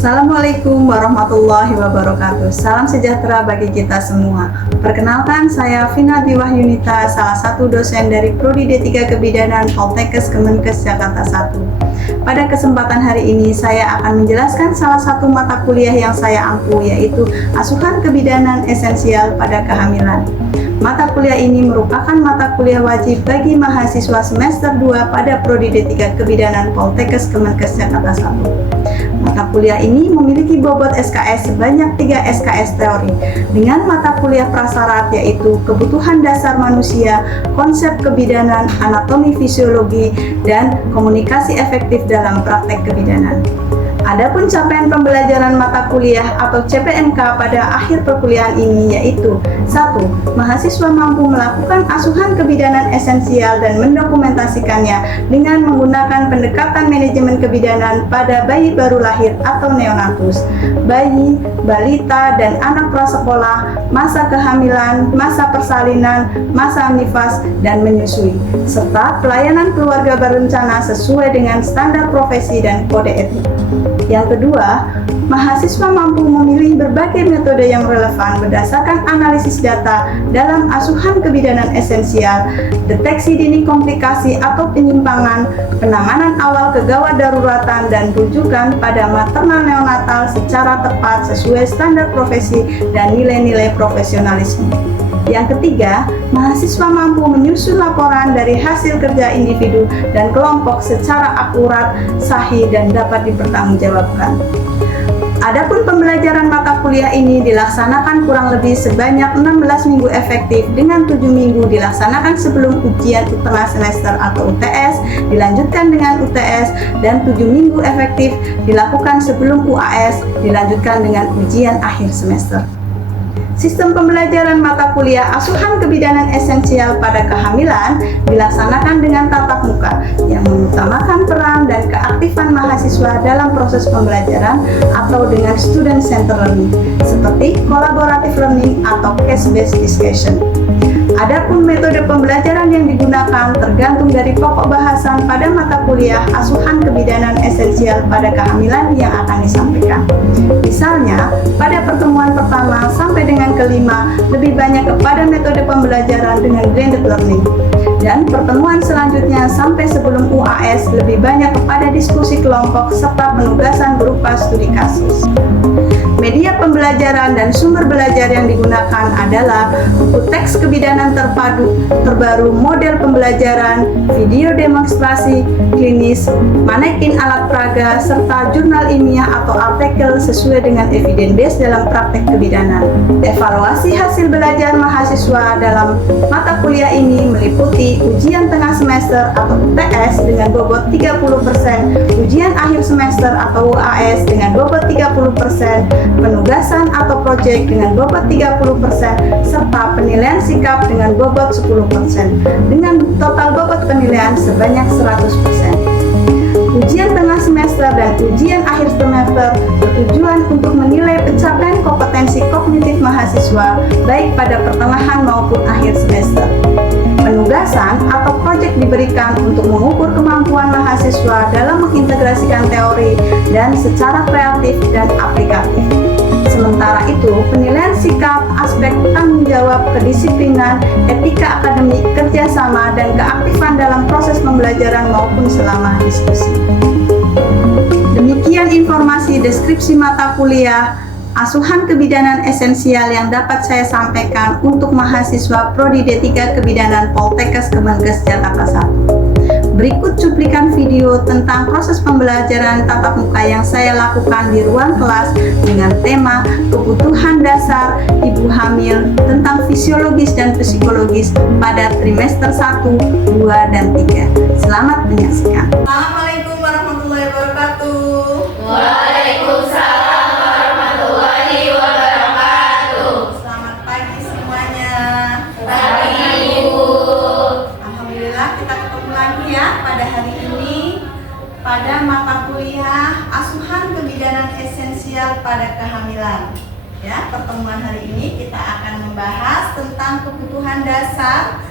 Assalamualaikum warahmatullahi wabarakatuh. Salam sejahtera bagi kita semua. Perkenalkan, saya Vina Dwi Wahyunita, salah satu dosen dari Prodi D3 Kebidanan Poltekkes Kemenkes Jakarta 1. Pada kesempatan hari ini saya akan menjelaskan salah satu mata kuliah yang saya ampu, yaitu Asuhan Kebidanan Esensial pada Kehamilan. Mata kuliah ini merupakan mata kuliah wajib bagi mahasiswa semester 2 pada Prodi D3 Kebidanan Poltekkes Kemenkes Jakarta 1. Mata kuliah ini memiliki bobot SKS sebanyak 3 SKS teori dengan mata kuliah prasyarat, yaitu kebutuhan dasar manusia, konsep kebidanan, anatomi fisiologi, dan komunikasi efektif dalam praktek kebidanan. Adapun capaian pembelajaran mata kuliah atau CPMK pada akhir perkuliahan ini yaitu 1. Mahasiswa mampu melakukan asuhan kebidanan esensial dan mendokumentasikannya dengan menggunakan pendekatan manajemen kebidanan pada bayi baru lahir atau neonatus, bayi, balita, dan anak prasekolah, masa kehamilan, masa persalinan, masa nifas, dan menyusui, serta pelayanan keluarga berencana sesuai dengan standar profesi dan kode etik. Yang kedua, mahasiswa mampu memilih berbagai metode yang relevan berdasarkan analisis data dalam asuhan kebidanan esensial, deteksi dini komplikasi atau penyimpangan, penanganan awal kegawat daruratan, dan rujukan pada maternal neonatal secara tepat sesuai standar profesi dan nilai-nilai profesionalisme. Yang ketiga, mahasiswa mampu menyusun laporan dari hasil kerja individu dan kelompok secara akurat, sahih, dan dapat dipertanggungjawabkan. Adapun pembelajaran mata kuliah ini dilaksanakan kurang lebih sebanyak 16 minggu efektif dengan 7 minggu dilaksanakan sebelum ujian tengah semester atau UTS, dilanjutkan dengan UTS, dan 7 minggu efektif dilakukan sebelum UAS, dilanjutkan dengan ujian akhir semester. Sistem pembelajaran mata kuliah Asuhan Kebidanan Esensial pada Kehamilan dilaksanakan dengan tatap muka yang mengutamakan peran dan keaktifan mahasiswa dalam proses pembelajaran atau dengan student center learning seperti collaborative learning atau case-based discussion. Adapun metode pembelajaran yang digunakan tergantung dari pokok bahasan pada mata kuliah Asuhan Kebidanan Esensial pada Kehamilan yang akan disampaikan. Misalnya, pada pertemuan pertama sampai dengan kelima lebih banyak kepada metode pembelajaran dengan blended learning, dan pertemuan selanjutnya sampai sebelum UAS lebih banyak kepada diskusi kelompok serta penugasan berupa studi kasus. Media pembelajaran dan sumber belajar yang digunakan adalah buku teks kebidanan terbaru, model pembelajaran, video demonstrasi klinis, manekin alat peraga, serta jurnal ilmiah atau artikel sesuai dengan evidence base dalam praktek kebidanan. Evaluasi hasil belajar mahasiswa dalam mata kuliah ini meliputi ujian tengah semester atau UTS dengan bobot 30%, ujian akhir semester atau UAS dengan bobot 30%, penugasan atau proyek dengan bobot 30%, serta penilaian sikap dengan bobot 10%, dengan total bobot penilaian sebanyak 100%. Ujian tengah semester dan ujian akhir semester bertujuan untuk menilai pencapaian kompetensi kognitif mahasiswa baik pada pertengahan maupun akhir semester. Penugasan atau proyek diberikan untuk mengukur kemampuan mahasiswa dalam mengintegrasikan teori dan secara kreatif dan aplikatif. Sementara itu, penilaian sikap, aspek tanggung jawab, kedisiplinan, etika akademik, kerjasama, dan keaktifan dalam proses pembelajaran maupun selama diskusi. Demikian informasi deskripsi mata kuliah Asuhan Kebidanan Esensial yang dapat saya sampaikan untuk mahasiswa Prodi D3 Kebidanan Poltekkes Kemenkes Jakarta 1. Berikut cuplikan video tentang proses pembelajaran tatap muka yang saya lakukan di ruang kelas dengan tema kebutuhan dasar ibu hamil tentang fisiologis dan psikologis pada trimester 1, 2, dan 3. Selamat menyaksikan. Assalamualaikum warahmatullahi wabarakatuh. Waalaikumsalam warahmatullahi wabarakatuh. Selamat pagi semuanya. pertemuan hari ini kita akan membahas tentang kebutuhan dasar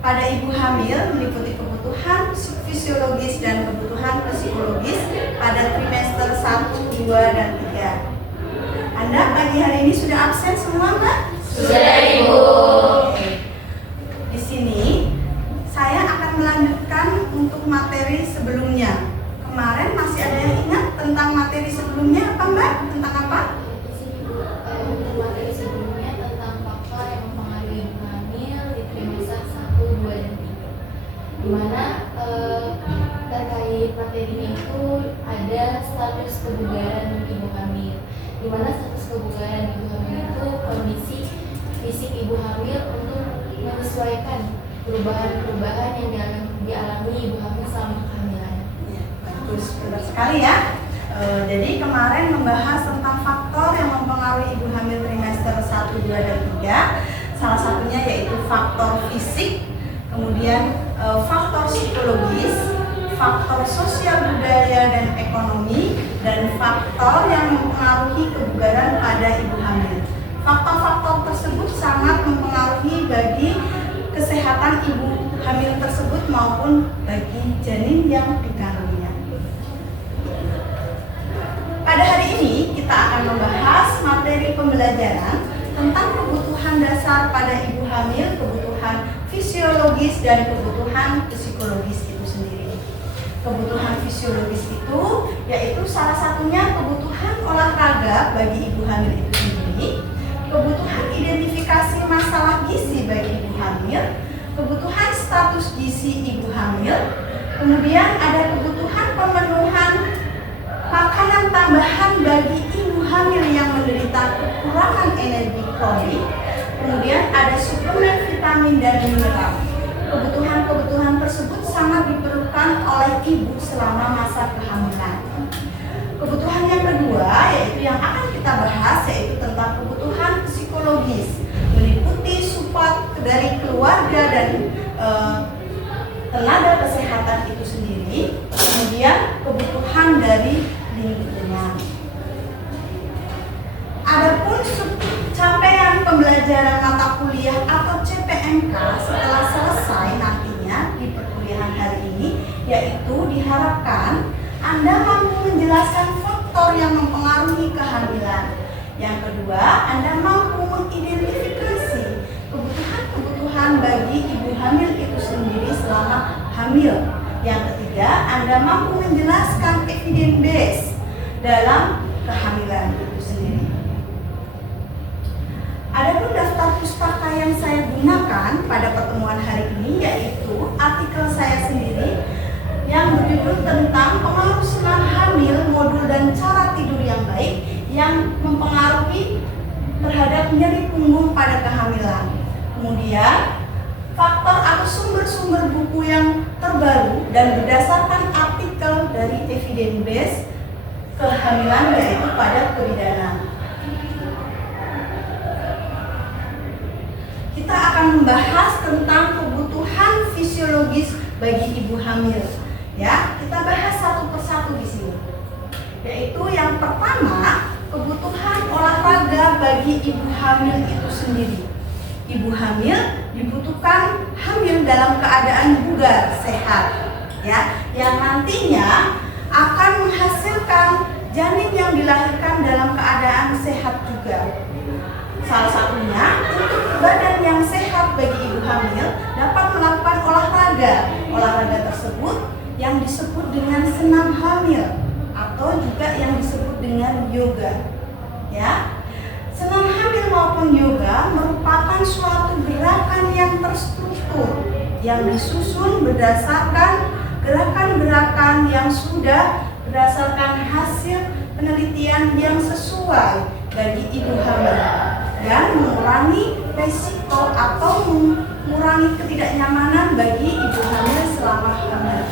pada ibu hamil, meliputi kebutuhan fisiologis dan kebutuhan psikologis pada trimester 1, 2, dan 3. Anda pagi hari ini sudah absen semua, Mbak? Sudah, Ibu. Di sini saya akan melanjutkan untuk materi sebelumnya. Kemarin masih ada yang ingat tentang materi sebelumnya apa, Mbak? Tentang apa? Untuk materi sebelumnya tentang faktor yang mempengaruhi ibu hamil di trimester 1, 2, dan 3. Dimana terkait materinya itu ada status kebugaran ibu hamil. Dimana status kebugaran ibu hamil itu kondisi fisik ibu hamil untuk menyesuaikan perubahan-perubahan yang dialami ibu hamil selama kehamilan. Bagus, benar sekali ya. Jadi kemarin membahas tentang faktor yang mempengaruhi ibu hamil trimester 1, 2, dan 3. Salah satunya yaitu faktor fisik, kemudian faktor psikologis, faktor sosial budaya dan ekonomi, dan faktor yang mempengaruhi kebugaran pada ibu hamil. Faktor-faktor tersebut sangat mempengaruhi bagi kesehatan ibu hamil tersebut maupun bagi janin yang dikandungnya. Pada hari ini kita akan membahas materi pembelajaran tentang kebutuhan dasar pada ibu hamil, kebutuhan fisiologis dan kebutuhan psikologis itu sendiri. Kebutuhan fisiologis itu yaitu salah satunya kebutuhan olahraga bagi ibu hamil itu sendiri, kebutuhan identifikasi masalah gizi bagi ibu hamil, kebutuhan status gizi ibu hamil, kemudian ada kebutuhan pemenuhan makanan tambahan bagi ibu hamil yang menderita kekurangan energi kronik, kemudian ada suplemen vitamin dan mineral. Kebutuhan-kebutuhan tersebut sangat diperlukan oleh ibu selama masa kehamilan. Kebutuhan yang kedua yaitu yang akan kita bahas yaitu tentang kebutuhan psikologis, meliputi support dari keluarga dan tenaga kesehatan itu sendiri, kemudian kebutuhan dari lingkungan. Adapun capaian pembelajaran mata kuliah atau CPMK setelah selesai nantinya di perkuliahan hari ini yaitu diharapkan Anda mampu menjelaskan faktor yang mempengaruhi kehamilan. Yang kedua, Anda mampu mengidentifikasi kebutuhan-kebutuhan bagi ibu hamil itu sendiri selama hamil. Yang ketiga, Anda mampu menjelaskan evidence base dalam kehamilan itu sendiri. Adapun daftar pustaka yang saya gunakan pada pertemuan hari ini yaitu artikel saya sendiri yang berjudul tentang pengaruh senam hamil, modul dan cara tidur yang baik yang mempengaruhi terhadap nyeri punggung pada kehamilan. Kemudian faktor atau sumber-sumber buku yang terbaru dan berdasarkan artikel dari evidence base kehamilan yaitu pada kebidanan. Kita akan membahas tentang kebutuhan fisiologis bagi ibu hamil. Ya, kita bahas satu persatu di sini. Yaitu yang pertama, kebutuhan olahraga bagi ibu hamil itu sendiri. Ibu hamil dibutuhkan hamil dalam keadaan bugar, sehat, ya, yang nantinya akan menghasilkan janin yang dilahirkan dalam keadaan sehat juga. Salah satunya untuk badan yang sehat bagi ibu hamil dapat melakukan olahraga. Olahraga tersebut yang disebut dengan senam hamil atau juga yang disebut dengan yoga. Ya. Senam hamil maupun yoga merupakan suatu gerakan yang terstruktur yang disusun berdasarkan gerakan-gerakan yang sudah berdasarkan hasil penelitian yang sesuai bagi ibu hamil dan mengurangi risiko atau mengurangi ketidaknyamanan bagi ibu hamil selama hamil.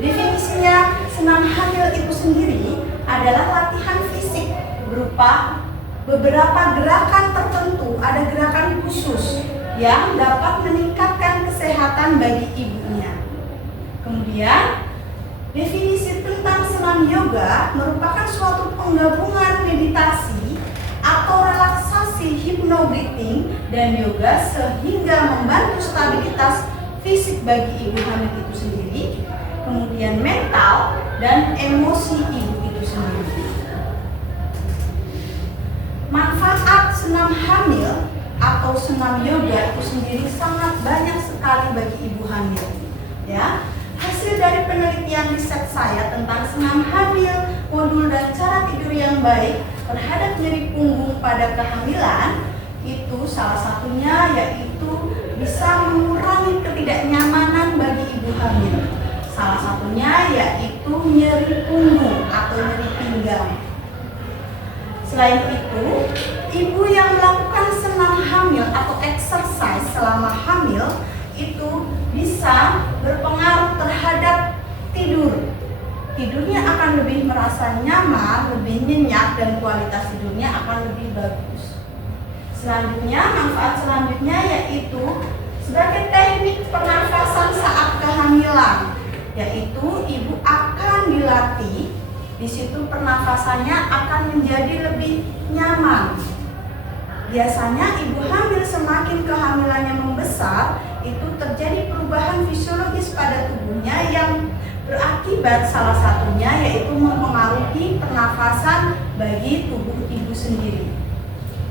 Definisinya senam hamil itu sendiri adalah latihan fisik berupa beberapa gerakan tertentu, ada gerakan khusus yang dapat meningkatkan kesehatan bagi ibunya. Kemudian, definisi tentang senam yoga merupakan suatu penggabungan meditasi atau dan yoga sehingga membantu stabilitas fisik bagi ibu hamil itu sendiri, kemudian mental dan emosi ibu itu sendiri. Manfaat senam hamil atau senam yoga itu sendiri sangat banyak sekali bagi ibu hamil. Ya, hasil dari penelitian riset saya tentang senam hamil, modul dan cara tidur yang baik terhadap nyeri punggung pada kehamilan itu salah satunya yaitu bisa mengurangi ketidaknyamanan bagi ibu hamil. Salah satunya yaitu nyeri punggung atau nyeri pinggang. Selain itu, ibu yang melakukan senam hamil atau exercise selama hamil itu bisa berpengaruh terhadap tidur. Tidurnya akan lebih merasa nyaman, lebih nyenyak, dan kualitas tidurnya akan lebih bagus. Selanjutnya, manfaat selanjutnya yaitu sebagai teknik pernafasan saat kehamilan, yaitu ibu akan dilatih. Di situ pernafasannya akan menjadi lebih nyaman. Biasanya ibu hamil semakin kehamilannya membesar, itu terjadi perubahan fisiologis pada tubuhnya yang berakibat salah satunya yaitu mempengaruhi pernafasan bagi tubuh ibu sendiri.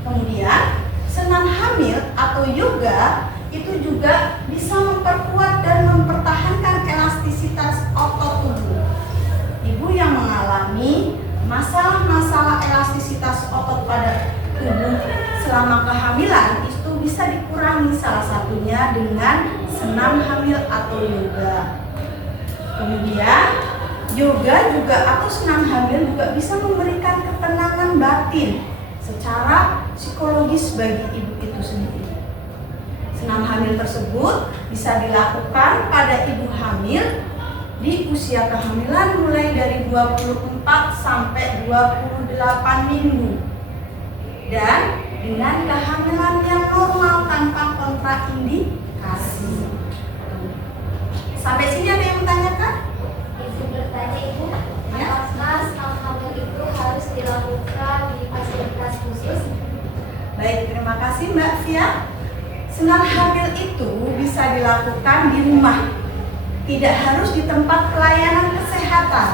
Kemudian, senam hamil atau yoga itu juga bisa memperkuat dan mempertahankan elastisitas otot tubuh. Ibu yang mengalami masalah-masalah elastisitas otot pada tubuh selama kehamilan itu bisa dikurangi salah satunya dengan senam hamil atau yoga. Kemudian yoga juga atau senam hamil juga bisa memberikan ketenangan batin secara psikologis bagi ibu itu sendiri. Senam hamil tersebut bisa dilakukan pada ibu hamil di usia kehamilan mulai dari 24 sampai 28 minggu dan dengan kehamilan yang normal tanpa kontraindikasi. Sampai sini ada yang menanyakan? Izin bertanya Ibu, Ya. apakah senam hamil itu harus dilakukan di fasilitas khusus? Baik, terima kasih Mbak Fia. Senam hamil itu bisa dilakukan di rumah, tidak harus di tempat pelayanan kesehatan,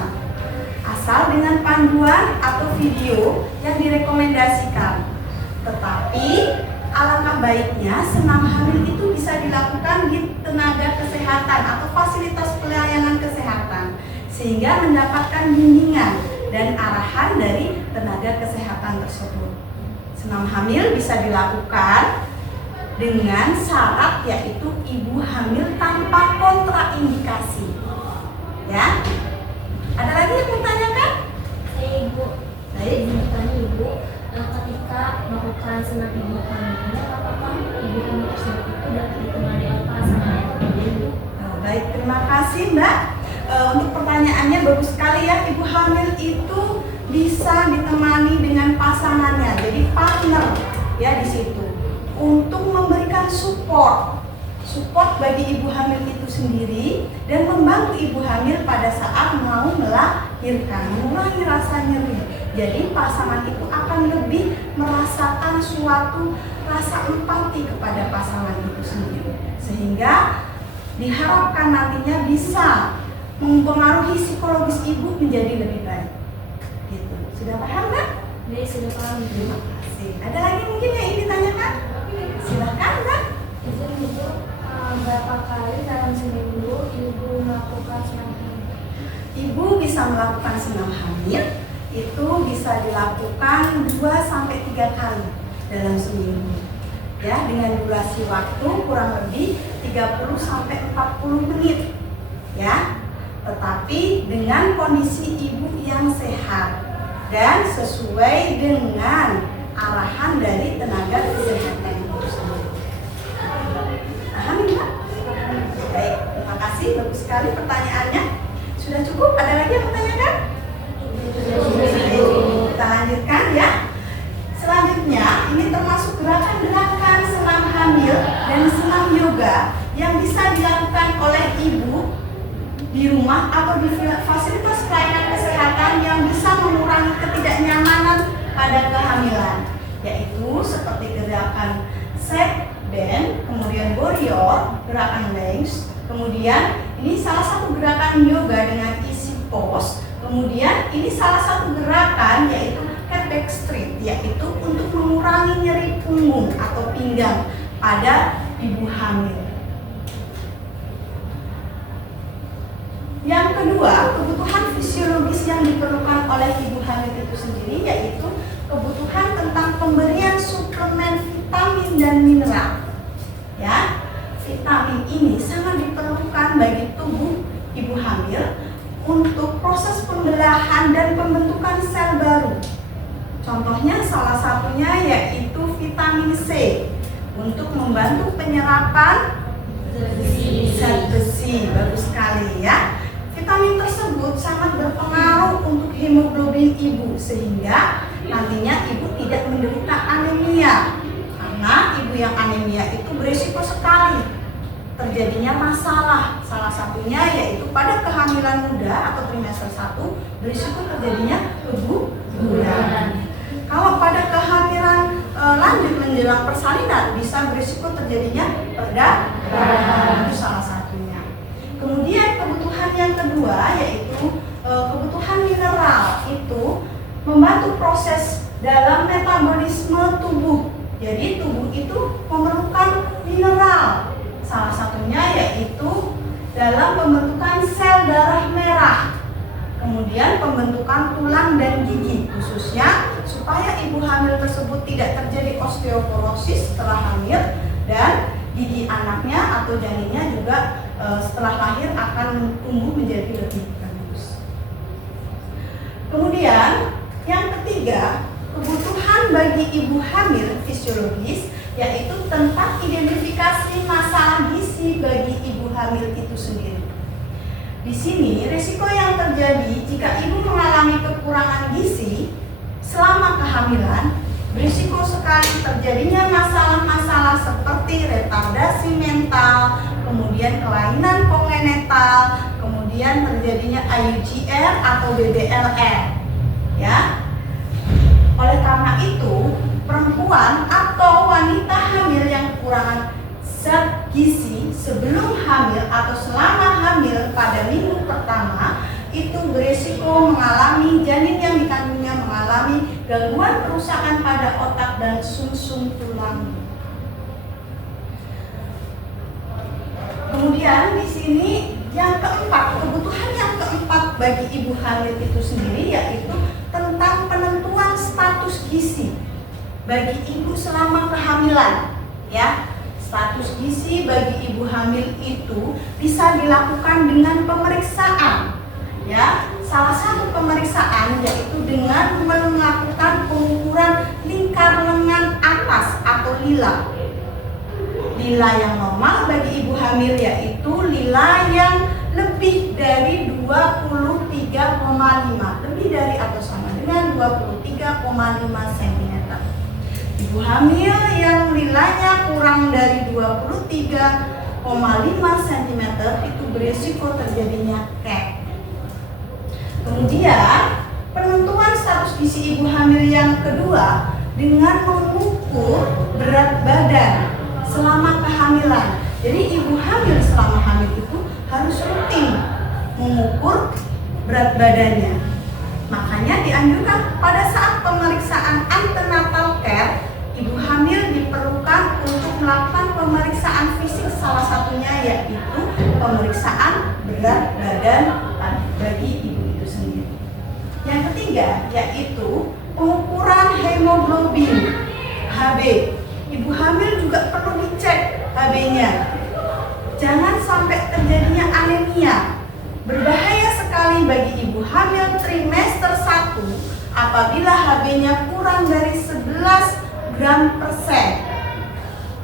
asal dengan panduan atau video yang direkomendasikan. Tetapi alangkah baiknya senam hamil itu bisa dilakukan di tenaga kesehatan atau fasilitas pelayanan kesehatan, sehingga mendapatkan bimbingan dan arahan dari tenaga kesehatan tersebut. Senam hamil bisa dilakukan dengan syarat yaitu ibu hamil tanpa kontraindikasi. Ya, ada lagi yang bertanyakan? Saya Ibu, Baik. izin bertanya Ibu, ketika melakukan senam ibu hamil, apakah ibu hamil tersebut itu dapat ditemani oleh pasangan atau tidak Ibu? Baik, terima kasih Mbak. Untuk pertanyaannya bagus sekali ya. Ibu hamil itu bisa ditemani dengan pasangannya, jadi partner ya di situ, untuk memberikan support bagi ibu hamil itu sendiri dan membantu ibu hamil pada saat mau melahirkan, mengurangi rasa nyeri. Jadi pasangan itu akan lebih merasakan suatu rasa empati kepada pasangan itu sendiri, sehingga diharapkan nantinya bisa mempengaruhi psikologis ibu menjadi lebih baik. Gitu. Sudah paham Mbak? Jadi sudah paham Ibu. Terima kasih. Ada lagi mungkin yang ingin ditanyakan? Silakan Mbak. Izin Ibu, berapa kali dalam seminggu Ibu melakukan senam hamil? Ibu bisa melakukan senam hamil itu bisa dilakukan 2-3 kali dalam seminggu. Ya, dengan durasi waktu kurang lebih 30-40 menit. Ya. Tetapi dengan kondisi ibu yang sehat dan sesuai dengan arahan dari tenaga kesehatan itu sendiri. Paham ya? Baik, terima kasih, bagus sekali pertanyaannya. Sudah cukup? Ada lagi yang bertanyakan? Kita lanjutkan ya. Selanjutnya, ini termasuk gerakan-gerakan senam hamil dan senam yoga yang bisa dilakukan oleh ibu di rumah atau di fasilitas pelayanan kesehatan yang bisa mengurangi ketidaknyamanan pada kehamilan, yaitu seperti gerakan set gerakan legs. Kemudian ini salah satu gerakan yoga dengan isi pose. Kemudian ini salah satu gerakan yaitu cat back straight, yaitu untuk mengurangi nyeri punggung atau pinggang pada ibu hamil. Yang kedua, kebutuhan fisiologis yang diperlukan oleh ibu hamil itu sendiri yaitu kebutuhan tentang pemberian suplemen vitamin dan mineral. Ya, vitamin ini sangat diperlukan bagi tubuh ibu hamil untuk proses pembelahan dan pembentukan sel baru. Contohnya salah satunya yaitu vitamin C untuk membantu penyerapan zat besi. Bagus sekali ya. Vitamin tersebut sangat berpengaruh untuk hemoglobin ibu sehingga nantinya ibu tidak menderita anemia. Karena ibu yang anemia itu berisiko sekali terjadinya masalah. Salah satunya yaitu pada kehamilan muda atau trimester 1 berisiko terjadinya keguguran. Kalau pada kehamilan lanjut menjelang persalinan bisa berisiko terjadinya perdarahan. Itu salah satunya. Kemudian kebutuhan yang kedua yaitu kebutuhan mineral, itu membantu proses dalam metabolisme tubuh. Jadi tubuh itu memerlukan mineral. Salah satunya yaitu dalam pembentukan sel darah merah. Kemudian pembentukan tulang dan gigi, khususnya supaya ibu hamil tersebut tidak terjadi osteoporosis setelah hamil dan gigi anaknya atau janinnya juga setelah lahir akan tumbuh menjadi lebih bagus. Kemudian yang ketiga, kebutuhan bagi ibu hamil fisiologis yaitu tentang identifikasi masalah gizi bagi ibu hamil itu sendiri. Di sini risiko yang terjadi jika ibu mengalami kekurangan gizi selama kehamilan berisiko sekali terjadinya masalah-masalah seperti retardasi mental, kemudian kelainan kongenital, kemudian terjadinya IUGR atau BBLR. Ya. Oleh karena itu, perempuan atau wanita hamil yang kekurangan zat gizi sebelum hamil atau selama hamil pada minggu pertama itu berisiko mengalami janin yang dikandungnya mengalami gangguan kerusakan pada otak dan sumsum tulang. Kemudian di sini yang keempat, kebutuhan yang keempat bagi ibu hamil itu sendiri yaitu tentang penentuan status gizi bagi ibu selama kehamilan. Ya, status gizi bagi ibu hamil itu bisa dilakukan dengan pemeriksaan. Ya, salah satu pemeriksaan yaitu dengan melakukan pengukuran lingkar lengan atas atau lila. Lila yang normal bagi ibu hamil yaitu lila yang lebih dari 23,5, lebih dari atau sama dengan 23,5 cm. Ibu hamil yang lilanya kurang dari 23,5 cm itu berisiko terjadinya KEK. Kemudian penentuan status gizi ibu hamil yang kedua dengan mengukur berat badan selama kehamilan. Jadi ibu hamil selama hamil itu harus rutin mengukur berat badannya. Makanya dianjurkan pada saat pemeriksaan antenatal care, ibu hamil diperlukan untuk melakukan pemeriksaan fisik, salah satunya yaitu pemeriksaan berat badan bagi ibu itu sendiri. Yang ketiga yaitu pengukuran hemoglobin HB. Ibu hamil juga perlu dicek HB-nya. Jangan sampai terjadinya anemia. Berbahaya sekali bagi ibu hamil trimester 1 apabila HB-nya kurang dari 11 gram persen.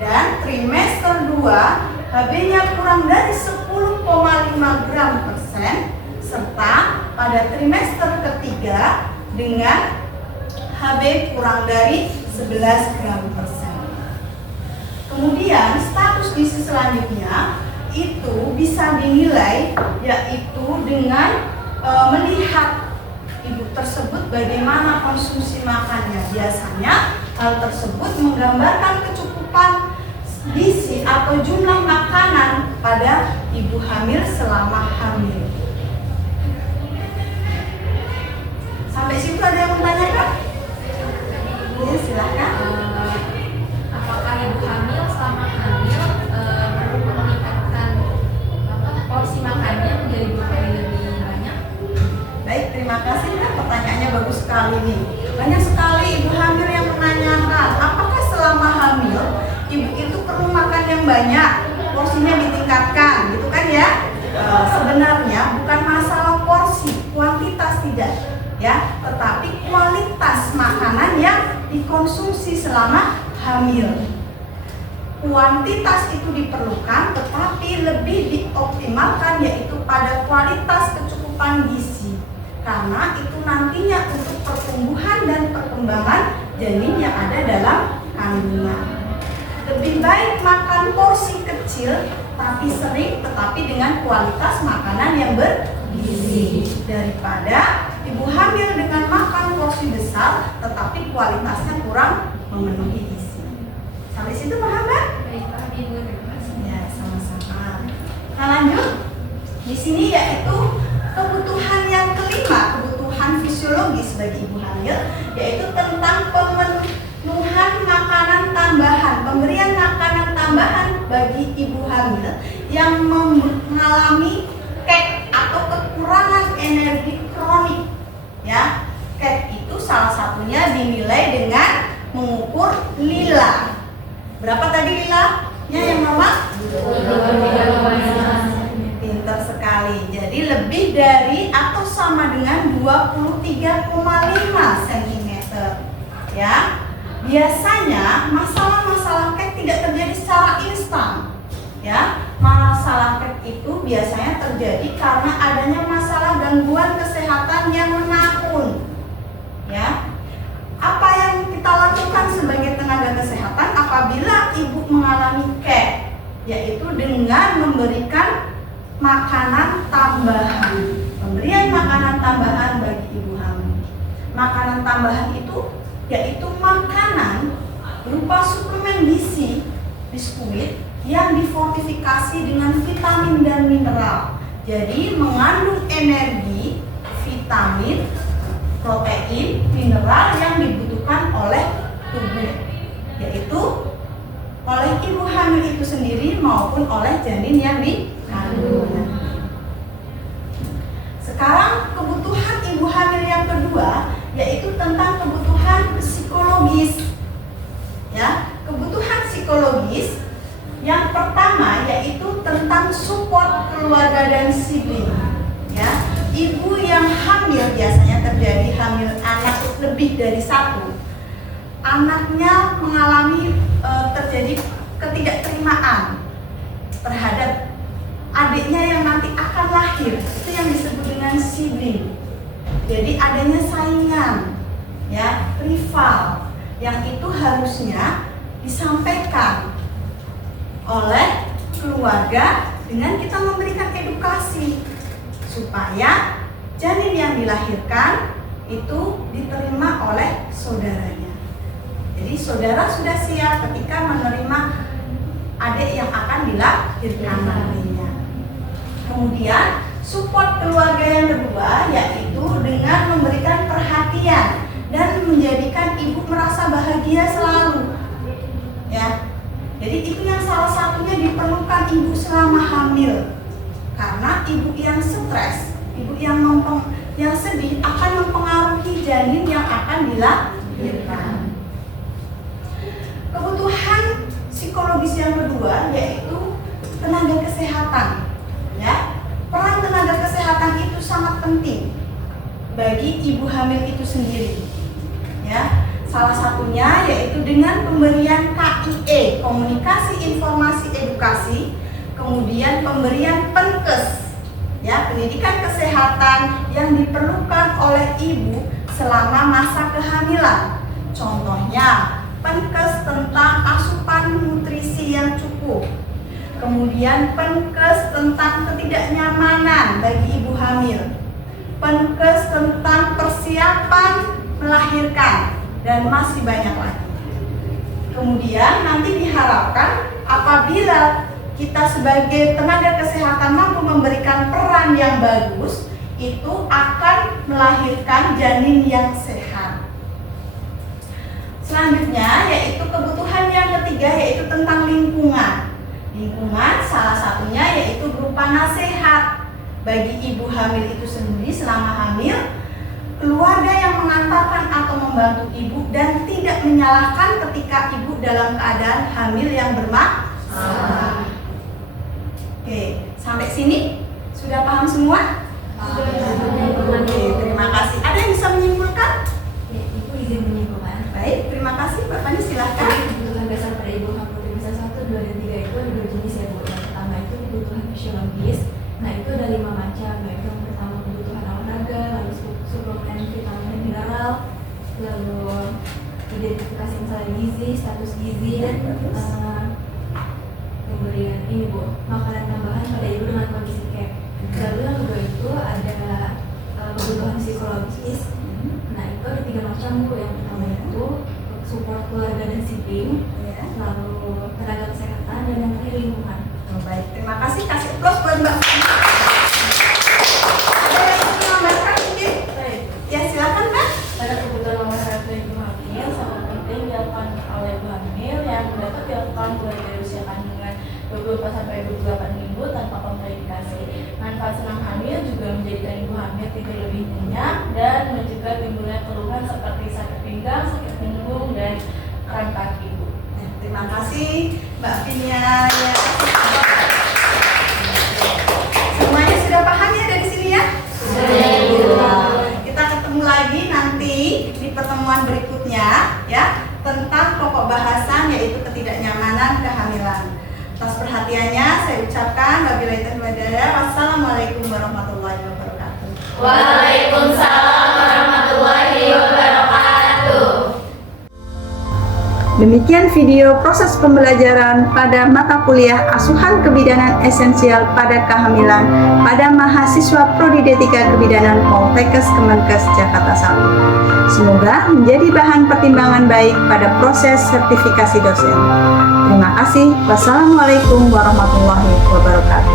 Dan trimester 2 HB-nya kurang dari 10,5 gram persen, serta pada trimester ketiga dengan HB kurang dari 11 gram persen. Kemudian status gizi selanjutnya itu bisa dinilai yaitu dengan melihat ibu tersebut bagaimana konsumsi makannya. Biasanya hal tersebut menggambarkan kecukupan gizi atau atau jumlah makanan pada ibu hamil selama hamil. Sampai situ ada yang menanyakan? Ya, silahkan. Apakah ibu hamil selama hamil perlu meningkatkan porsi makannya menjadi 2 kali lebih banyak? Baik, terima kasih kan, pertanyaannya bagus sekali nih. Banyak sekali ibu hamil yang menanyakan, apakah selama hamil ibu itu perlu makan yang banyak, porsinya ditingkatkan, gitu kan ya? Sebenarnya bukan masalah porsi, kuantitas tidak, ya, tetapi kualitas makanan yang dikonsumsi selama hamil. Kuantitas itu diperlukan, tetapi lebih dioptimalkan yaitu pada kualitas kecukupan gizi, karena itu nantinya untuk pertumbuhan dan perkembangan janin yang ada dalam kandungan. Lebih baik makan porsi kecil tapi sering, tetapi dengan kualitas makanan yang bergizi, daripada ibu hamil dengan makan porsi besar tetapi kualitasnya kurang memenuhi gizi. Sampai situ paham kan? Baik, Pak Ibu, terima kasih. Ya, sama-sama. Nah, lanjut. Di sini yaitu kebutuhan yang kelima, kebutuhan fisiologis bagi ibu hamil, yaitu tentang pemenuhan makanan tambahan, pemberian makanan tambahan bagi ibu hamil yang mengalami KEK atau kekurangan energi kronik. Ya, KEK itu salah satunya dinilai dengan mengukur lila. Berapa tadi lilanya yang mama? Pinter sekali. Jadi lebih dari atau sama dengan 23,5 cm. Ya. Biasanya masalah-masalah KEK tidak terjadi secara instan. Ya. Masalah KEK itu biasanya terjadi karena adanya masalah gangguan kesehatan yang menahun. Ya. Apa yang kita lakukan sebagai tenaga kesehatan apabila ibu mengalami KEK, yaitu dengan memberikan makanan tambahan, pemberian makanan tambahan bagi ibu hamil. Makanan tambahan itu yaitu makanan berupa suplemen gizi, biskuit yang difortifikasi dengan vitamin dan mineral. Jadi mengandung energi, vitamin, protein, mineral yang dibutuhkan oleh tubuh, yaitu oleh ibu hamil itu sendiri maupun oleh janin yang dikandung. Sekarang kebutuhan ibu hamil yang kedua yaitu tentang kebutuhan psikologis. Ya, kebutuhan psikologis yang pertama yaitu tentang support keluarga dan sibling. Ya, ibu yang hamil biasanya terjadi hamil anak lebih dari satu. Anaknya mengalami terjadi ketidakterimaan terhadap adiknya yang nanti akan lahir. Itu yang disebut dengan sibling. Jadi adanya saingan, ya, rival, yang itu harusnya disampaikan oleh keluarga dengan kita memberikan edukasi supaya janin yang dilahirkan itu diterima oleh saudaranya. Jadi saudara sudah siap ketika menerima adik yang akan dilahirkan nantinya. Kemudian support keluarga yang kedua yaitu dengan memberikan perhatian dan menjadikan ibu merasa bahagia selalu. Ya. Jadi itu yang salah satunya diperlukan ibu selama hamil. Karena ibu yang stres, ibu yang sedih akan mempengaruhi janin yang akan dilahirkan. Kebutuhan psikologis yang kedua yaitu tenaga kesehatan. Ya, peran tenaga kesehatan itu sangat penting bagi ibu hamil itu sendiri. Ya, salah satunya yaitu dengan pemberian KIE, komunikasi informasi edukasi, kemudian pemberian penkes, ya, pendidikan kesehatan yang diperlukan oleh ibu selama masa kehamilan. Contohnya, penkes tentang asupan nutrisi yang cukup. Kemudian penkes tentang ketidaknyamanan bagi ibu hamil. Penkes tentang persiapan melahirkan dan masih banyak lagi. Kemudian nanti diharapkan apabila kita sebagai tenaga kesehatan mampu memberikan peran yang bagus, itu akan melahirkan janin yang sehat. Selanjutnya yaitu kebutuhan yang ketiga, yaitu tentang lingkungan. Lingkungan salah satunya yaitu berupa nasihat bagi ibu hamil itu sendiri selama hamil, keluarga yang mengantarkan atau membantu ibu, dan tidak menyalahkan ketika ibu dalam keadaan hamil yang bermasalah. Oke, sampai sini sudah paham semua? Oke, terima kasih. Ada yang bisa menyimpulkan? Ya, Ibu izin menyimpulkan. Baik, terima kasih Mbak Fani, silahkan. Kebutuhan dasar pada ibu hamil trimester 1, 2, dan 3 itu ada 2 jenis ya Bu. Yang pertama itu kebutuhan fisiologis. Nah itu ada 5 macam. Yaitu yang pertama kebutuhan olahraga, lalu suplemen vitamin dan mineral, lalu identifikasi masalah gizi, status gizi, dan kemudian ini Bu, makanan tambahan pada ibu dengan kondisi CAP. Lalu yang kedua itu ada kebutuhan psikologis. Nah itu ada 3 macam Bu. Yang pertama itu support keluarga dan sibling, lalu tenaga kesehatan, dan yang terakhir lingkungan. Baik, terima kasih. Kasih plus buat Mbak Fani. Ada yang ingin menambahkan mungkin? Ya silakan Mbak. Pada kebutuhan olahraga ibu hamil sangat penting dilakukan oleh ibu hamil yang dapat dilakukan mulai dari usia kandungan 24 sampai 28 minggu tanpa kontraindikasi. Manfaat senam hamil juga menjadikan ibu hamil tidur lebih nyenyak dan mencegah timbulnya keluhan seperti sakit pinggang, sakit punggung, dan kram kaki ibu. Terima kasih Mbak Finia. Ya. Semuanya sudah paham ya dari sini ya? Kita ketemu lagi nanti di pertemuan berikutnya ya, tentang pokok bahasan yaitu ketidaknyamanan kehamilan. Atas perhatiannya saya ucapkan wabillahi taufiq wal hidayah. Wassalamualaikum warahmatullahi wabarakatuh. Waalaikumsalam warahmatullahi wabarakatuh. Demikian video proses pembelajaran pada mata kuliah Asuhan Kebidanan Esensial pada Kehamilan pada mahasiswa Prodi D3 Kebidanan Poltekkes Kemenkes Jakarta 1. Semoga menjadi bahan pertimbangan baik pada proses sertifikasi dosen. Terima kasih. Wassalamualaikum warahmatullahi wabarakatuh.